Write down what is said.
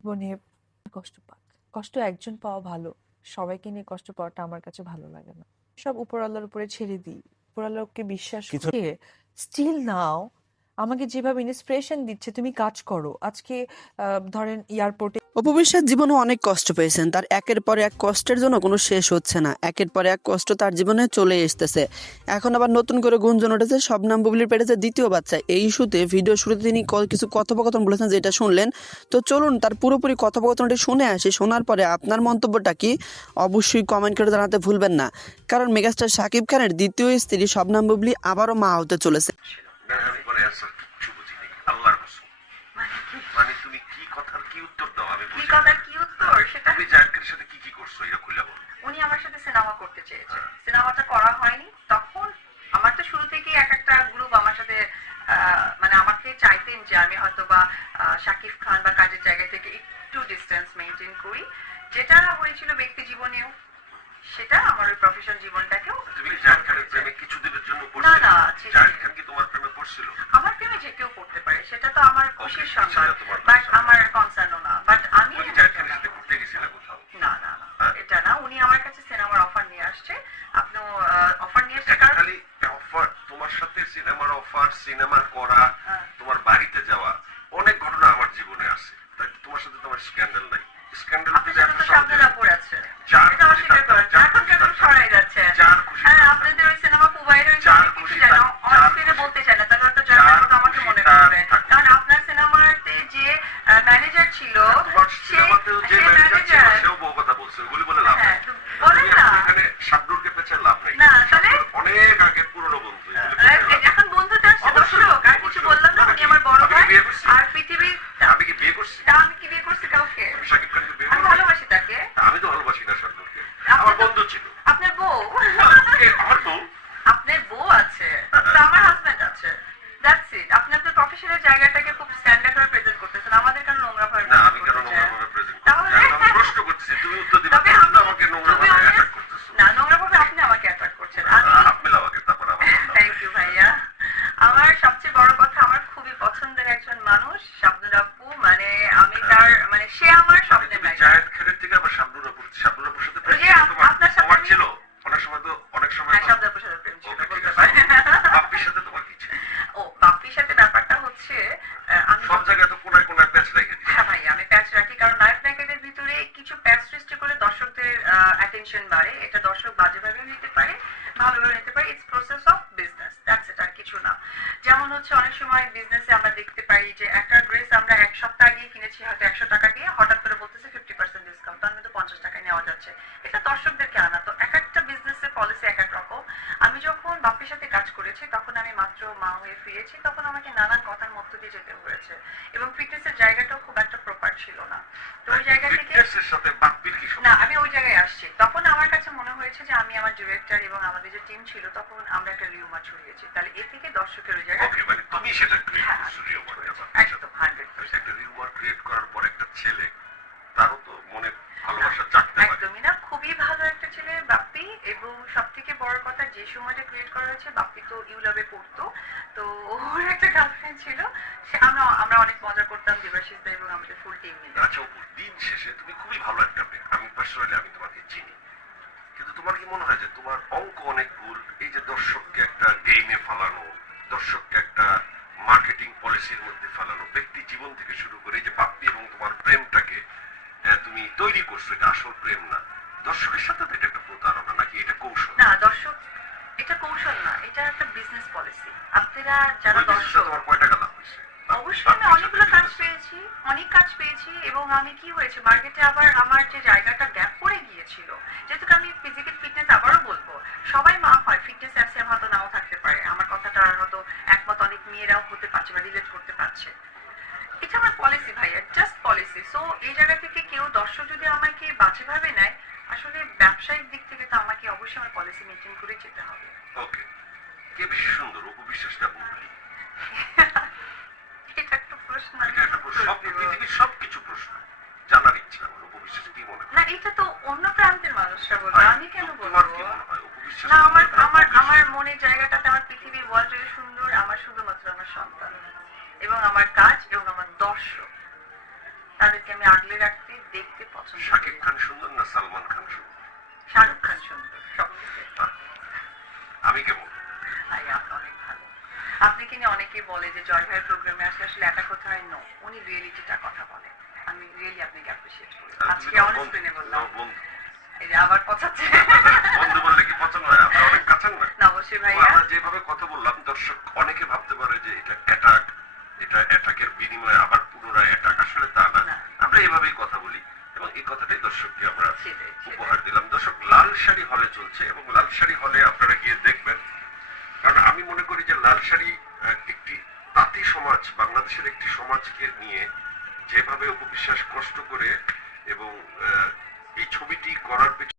জীবনে কষ্ট পাক। কষ্ট একজন পাওয়া ভালো। সবাইকে নিয়ে কষ্ট পাওয়াটা আমার কাছে ভালো লাগে না। সব উপরওয়ালার উপরে ছেড়ে দিই। উপরওয়ালাকে বিশ্বাস কিছু করে স্টিল নাও আমাকে যেভাবে ইন্সপিরেশন দিচ্ছে তুমি কাজ করো। আজকে ধরেন এয়ারপোর্টে অপু বিশ্বাস জীবনে অনেক কষ্ট পেয়েছেন। তার একের পর এক কষ্টের জন্য কোনো শেষ হচ্ছে না। একের পর এক কষ্ট তার জীবনে চলে আসতেছে। এখন আবার নতুন করে গুঞ্জন উঠেছে শবনম বুবলির পেটেছে দ্বিতীয় বাচ্চা। এই ইস্যুতে ভিডিও শুরুতে তিনি কিছু কথোপকথন বলেছেন, যেটা শুনলেন। তো চলুন তার পুরোপুরি কথোপকথনটি শুনে আসি। শোনার পরে আপনার মন্তব্যটা কি অবশ্যই কমেন্ট করে জানাতে ভুলবেন না। কারণ মেগাস্টার শাকিব খানের দ্বিতীয় স্ত্রী শবনম বুবলি আবারও মা হতে চলেছে। আমি কোনো অ্যান্সার কিচ্ছু বুঝিনি আল্লাহর কসম। মানে তুমি কি কথার কি উত্তর দাও আমি কি বুঝি কথার কি উত্তর সেটা তুমি জায়েদের সাথে কি কি করছো এটা খুলে বলো। উনি আমার সাথে সিনেমা করতে চেয়েছে, সিনেমাটা করা হয়নি। তখন আমার তো শুরু থেকেই এক একটা গ্রুপ আমার সাথে মানে আমাকে চাইতেন যে আমি হয়তো বা শাকিব খান বা কাজের জায়গা থেকে একটু ডিস্টেন্স মেনটেন করি, যেটা হয়েছিল ব্যক্তি জীবনেও, সেটা আমার ওই প্রফেশনাল জীবনটাকেও। তুমি কি জায়েদ খানের প্রেমে কিছুদিনের জন্য না পড়ছিলে? না, জায়েদ খান কি তোমার প্রেমে পড়ছিল? আমার প্রেমে যে কেউ পড়তে পারে, সেটা তো আমার খুশির Okay, সংবাদ, সেটা তোমার বাট concern। আমার কনসার্নও না। বাট আমি তুমি কি জায়েদ খানের সাথে ঘুরতে গেছিলে কোথাও? না না না, এটা না। উনি আমার কাছে সিনেমার অফার নিয়ে আসছে। আপনি অফার নিয়ে আসছে একটা কারণ খালি অফার, তোমার সাথে সিনেমার অফার, সিনেমা করা, তোমার বাড়িতে যাওয়া, অনেক ঘটনা আমার জীবনে আছে। তাই তোমার সাথে তোমার স্ক্যান্ডাল নাই। স্ক্যান্ডাল আপনার যদি সাথে এত তো সহজে শাবনুর আপুর আছে, যার এটা খুশি অস্বীকার করেন। যার এখন খুশি কেন তার ছড়াই যাচ্ছে? যার খুশি হ্যাঁ, তার আপনাদের ওই সিনেমা খুব ভাইরাল হয়েছে, যার অনেক কিছু খুশি জানো, তার- অনেক যার স্ক্রিনে খুশি- বলতে চায় না, তাহলে হয়তো যার যার কথা আমাকে খুশি মনে তার করবে। থাকুক। কারণ আপনার সিনেমাতে যে ম্যানেজার ছিল, তোমার সিনেমাতেও যে সেই ম্যানেজার ছিল ম্যানেজার, সেও বউ কথা বলছে, ওগুলি বলে লাভ হ্যাঁ নেই। তো বলেন না। এখানে শাবনুরকে পেছে লাভ নেই। না, তাহলে? শাবনূর অনেক আগে পুরনো বন্ধু, এগুলি পেছে লাভ নেই। এখন বন্ধুতে আসছে অবশ্যই, দর্শক, আর কিছু অবশ্যই। বললাম না। আমি উনি কি- আমার বড় আমি কি ভাই, বিয়ে করছি? আর পৃথিবীর আমি কি বিয়ে করছি? তা আমি কি বিয়ে করছি কাউকে? আমি শাকিব খানকে বিয়ে আমি করছি? ভালোবাসি তাকে। আমি তো ভালোবাসি না শাবনুরকে। আপনি আমার তো- বন্ধু ছিল। আপনার বউ আমার বউ। আপনার বউ আছে, তো আমার হাজবেন্ড আছে। That's it. আপনি আপনার প্রফেশনাল জায়গাটাকে খুব স্ট্যান্ডার্ড ভাবে প্রেজেন্ট করতেছেন, আমাদের কেন নোংরা ভাবে না, present আমি কেন করতে নোংরা চাই? ভাবে প্রেজেন্ট তাহলে? করছি? আমি প্রশ্ন করতেছি, তুমি উত্তর দিবে। তবে তুমি আমি তো আমাকে নোংরা to be ভাবে honest, অ্যাটাক করতেছো। না, নোংরা ভাবে আপনি আমাকে অ্যাটাক করছেন। আমি মিলাও আগে, তারপর আমার বললাম। থ্যাংক ইউ ভাইয়া। আমার সবচেয়ে বড় কথা, আমার খুবই পছন্দের একজন মানুষ শাবনুর আপু। মানে আমি তার মানে সে আমার মানে স্বপ্নের তুমি নায়িকা। জায়েদ খানের থেকে আবার শাবনুর আপুর সাথে ওই প্রেম যে ছিল তোমার? আপনার সাথে তোমার আমি- ছিল? অনেক সময় তো হ্যাঁ, শাবনুর আপুর সাথে প্রেম ছিল ওকে, ঠিক বলতে আছে। পারেন। বাপ্পির সাথে তোমার কি ছিল? ও বাপ্পির সাথে ব্যাপারটা হচ্ছে আমি সব জায়গায় তো কোনায় কোনায় প্যাচ রেখে দিই। হ্যাঁ ভাই, আমি প্যাচ রাখি, কারণ নায়ক নায়িকাদের ভিতরে কিছু প্যাচ সৃষ্টি করে দর্শকদের অ্যাটেনশন বাড়ে। এটা দর্শক বাজেভাবে নিতে পারে, ভালোভাবে নিতে পারে। It's process of business, that's it, আর কিছু না। যেমন হচ্ছে অনেক সময় বিজনেসে আমরা দেখতে পাই যে একটা ড্রেস আমরা এক সপ্তাহ আগে কিনেছি হয়তো 100 টাকা দিয়ে, হঠাৎ করে বলতেছে 50% ডিসকাউন্ট, তার মধ্যে 50 টাকায় নেওয়া যাচ্ছে। এটা দর্শকদেরকে আনা। তো এক একটা বিজনেসের পলিসি এক এক রকম। আমি যখন বাপ্পির সাথে কাজ করেছি তখন আমি মাত্র মা হয়ে ফিরেছি, তখন আমাকে নানান কথার মধ্য দিয়ে যেতে হয়েছে, এবং ফিটনেসের জায়গাটাও খুব একটা প্রপার ছিল না। তো ওই জায়গা থেকে ফিটনেসের সাথে বাপ্পির কি না, সম্পর্ক? আমি ওই জায়গায় আসছি। তখন আমার কাছে মনে হয়েছে যে আমি আমার ডিরেক্টর এবং আমাদের যে টিম ছিল, তখন আমরা একটা রিউমার ছড়িয়েছি। তাহলে এ থেকে দর্শকের ওই জায়গায় ওকে, মানে তুমি সেটা ক্রিয়েট হ্যাঁ, করছো, রিউমার ব্যাপার। একদম 100%। একটা রিউমার ক্রিয়েট করার পর একটা ছেলে, তারও তো মনে ভালোবাসা জাগতে পারে। একদমই না, খুবই ভালো একটা ছেলে বাপ্পি। এবং সব থেকে বড় কথা, যে সময়টা ক্রিয়েট করা হয়েছে, বাপ্পি তো ইউলাবে পড়তো, তো ওর একটা গার্লফ্রেন্ড ছিল। আমরা আমরা অনেক মজা করতাম, দেবাশিস দা এবং আমাদের ফুল টিম মিলে। আচ্ছা অপু, দিন শেষে তুমি খুবই ভালো একটা মেয়ে, আমি পার্সোনালি আমি তোমাকে চিনি, কিন্তু তোমার কি মনে হয় যে তোমার অঙ্ক অনেক ভুল? এই যে দর্শককে একটা গেইমে ফালানো, দর্শককে একটা মার্কেটিং পলিসির মধ্যে ফালানো, ব্যক্তি জীবন থেকে শুরু করে এই যে বাপ্পি এবং তোমার প্রেমটাকে তুমি তৈরি করছো, এটা আসল প্রেম না, দর্শকের সাথে তো এটা একটা প্রতারণা, নাকি এটা কৌশল? না দর্শক, এটা কৌশল না, এটা একটা বিজনেস পলিসি। আপনারা যারা ওই business-এ দর্শক, তোমার কয় টাকা লাভ হয়েছে? অবশ্যই আমি অনেকগুলো কাজ পেয়েছি, অনেক কাজ পেয়েছি। এবং আমি কি হয়েছে, মার্কেটে আবার আমার যে জায়গাটা গ্যাপ পড়ে গিয়েছিল, যেহেতু আমি ফিজিক্যাল ফিটনেস, আবারও বলবো, সবাই মা হয়, ফিটনেস আছে হয়তো নাও থাকতে পারে, আমার কথাটা হয়তো একমত অনেক মেয়েরাও হতে পারছে বা রিলেট করতে পারছে। এটা আমার পলিসি ভাইয়া, জাস্ট পলিসি। সো এই জায়গা থেকে কেউ দর্শক যদি আমাকে বাজেভাবে নেয়, আসলে ব্যবসায়িক দিক থেকে তো আমাকে অবশ্যই আমার পলিসি মেনটেন করে যেতে হবে। ওকে, কে বেশি সুন্দর, অপু বিশ্বাস না বুবলি? এটা একটা প্রশ্ন, আমি এটা একটা কি প্রশ্ন, উত্তর সব দিব? পৃথিবীর সবকিছু প্রশ্ন জানার ইচ্ছা আমার। অপু বিশ্বাস কি মনে হয়? না, এটা তো অন্য প্রান্তের মানুষরা বলবে, আমি কেন তোমার বলবো? কি মনে হয় অপু বিশ্বাস? না, আমার আমার আমার মনের জায়গাটাতে আমার পৃথিবীর ওয়ার্ল্ডের সুন্দর আমার শুধুমাত্র আমার সন্তান এবং আমার কাজ এবং আমার দর্শক, তাদেরকে আমি আগলে তুলে রাখতে দেখতে পছন্দ শাকিব করি। খান সুন্দর না সালমান খান সুন্দর? শাহরুখ খান সুন্দর সব থেকে। বাহ। আমি কেমন? ভাই আপনি অনেক ভালো। আপনাকে নিয়ে অনেকেই বলে যে জয় ভাইয়ের প্রোগ্রামে আসলে আসলে একা কথা হয়, নো, উনি রিয়েলিটিটা কথা বলেন। আমি রিয়েলি আপনাকে অ্যাপ্রিশিয়েট করি। তুমি আজকে তো অনেস্ট মেনে বললাম। বন্ধু এই যে আবার পচাচ্ছে। বন্ধু বললে কি পছন্দ হয়? আমরা অনেক কাছেন না? না অবশ্যই তো ভাইয়া। আমরা যেভাবে কথা বললাম দর্শক অনেকে ভাবতে পারে যে এটা অ্যাটাক, এটা অ্যাটাকের বিনিময়ে আবার পুনরায় অ্যাটাক। আসলে তা না, না। আমরা এভাবেই কথা বলি এবং এই কথাটাই দর্শককে আমরা সেটাই, সেটাই। উপহার দিলাম। দর্শক লাল শাড়ি হলে চলছে এবং লাল শাড়ি হলে আপনারা গিয়ে দেখবেন, কারণ আমি মনে করি যে লাল শাড়ি একটি তাঁতি সমাজ, বাংলাদেশের একটি সমাজকে নিয়ে যেভাবে অপু বিশ্বাস কষ্ট করে এবং এই ছবিটি করার পেছনে